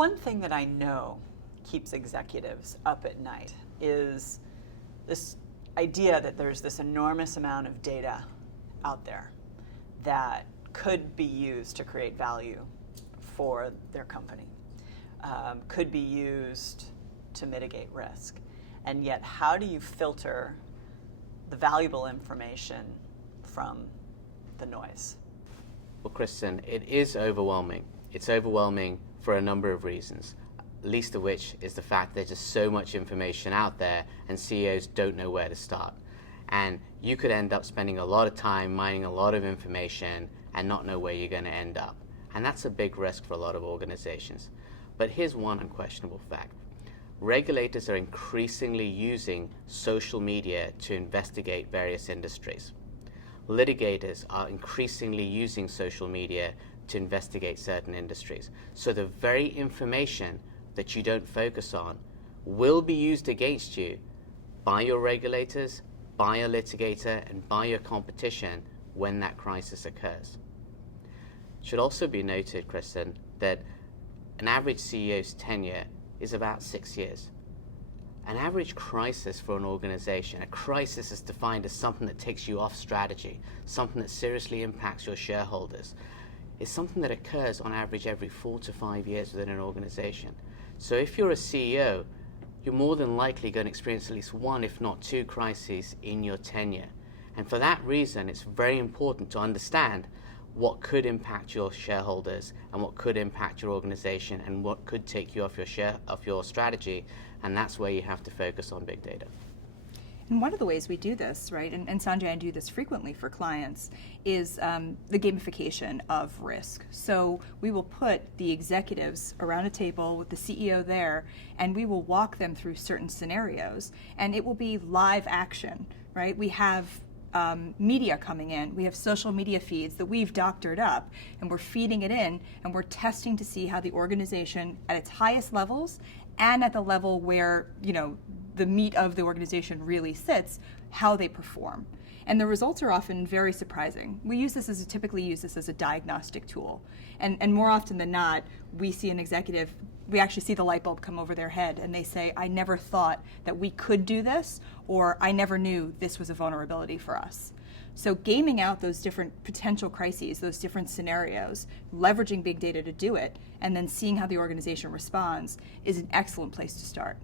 One thing that I know keeps executives up at night is this idea that there's this enormous amount of data out there that could be used to create value for their company, could be used to mitigate risk. And yet, how do you filter the valuable information from the noise? Well, Kristin, it is overwhelming. It's overwhelming for a number of reasons, least of which is the fact there's just so much information out there and CEOs don't know where to start. And you could end up spending a lot of time mining a lot of information and not know where you're going to end up. And that's a big risk for a lot of organizations. But here's one unquestionable fact. Regulators are increasingly using social media to investigate various industries. Litigators are increasingly using social media to investigate certain industries. So the very information that you don't focus on will be used against you by your regulators, by a litigator, and by your competition when that crisis occurs. It should also be noted, Kristin, that an average CEO's tenure is about 6 years. An average crisis for an organization, a crisis is defined as something that takes you off strategy, something that seriously impacts your shareholders. It's something that occurs on average every 4 to 5 years within an organization. So if you're a CEO, you're more than likely going to experience at least one, if not two, crises in your tenure. And for that reason, it's very important to understand what could impact your shareholders and what could impact your organization and what could take you off your strategy. And that's where you have to focus on big data. And one of the ways we do this, right, and Sanjay, I do this frequently for clients, is the gamification of risk. So we will put the executives around a table with the CEO there, and we will walk them through certain scenarios, and it will be live action, right? We have media coming in, we have social media feeds that we've doctored up, and we're feeding it in, and we're testing to see how the organization at its highest levels and at the level where, you know, the meat of the organization really sits, how they perform. And the results are often very surprising. We typically use this as a diagnostic tool. And more often than not, we see an executive, we actually see the light bulb come over their head and they say, I never thought that we could do this, or I never knew this was a vulnerability for us. So gaming out those different potential crises, those different scenarios, leveraging big data to do it, and then seeing how the organization responds is an excellent place to start.